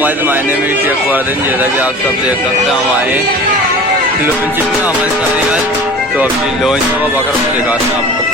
गाइस मैंने भी शेख फरदीन, जैसा कि आप सब देख सकते हैं हम आए लॉन्च में हमारे सारे घर। तो अभी लॉन्च का बकर दिखाते हैं आपको।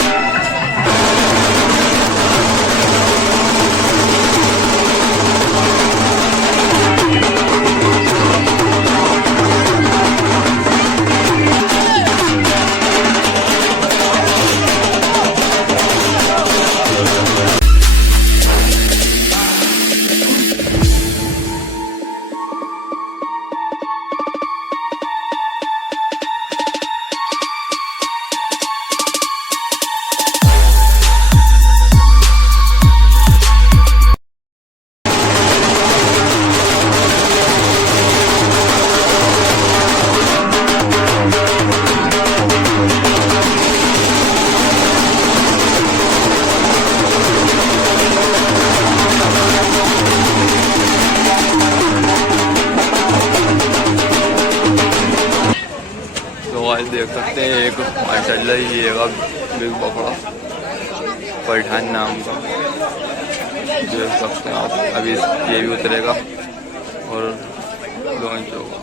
देख सकते हैं एक माशाल्लाह ये बिग बकरा पठान नाम का, देख सकते हैं आप। अभी ये भी उतरेगा और लॉन्च होगा।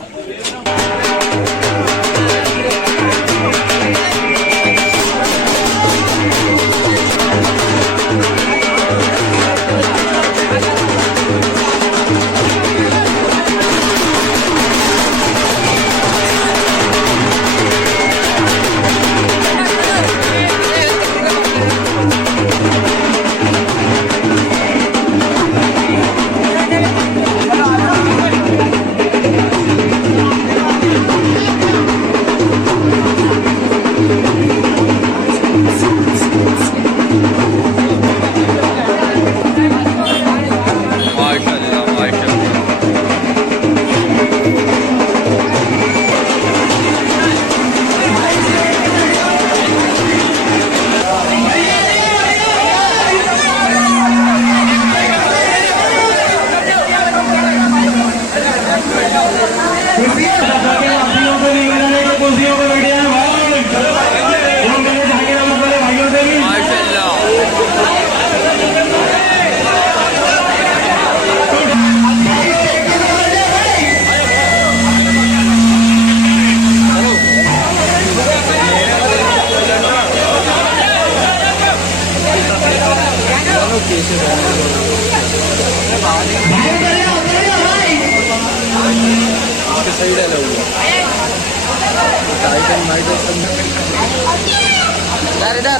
सही डाला हुआ टाइटन इधर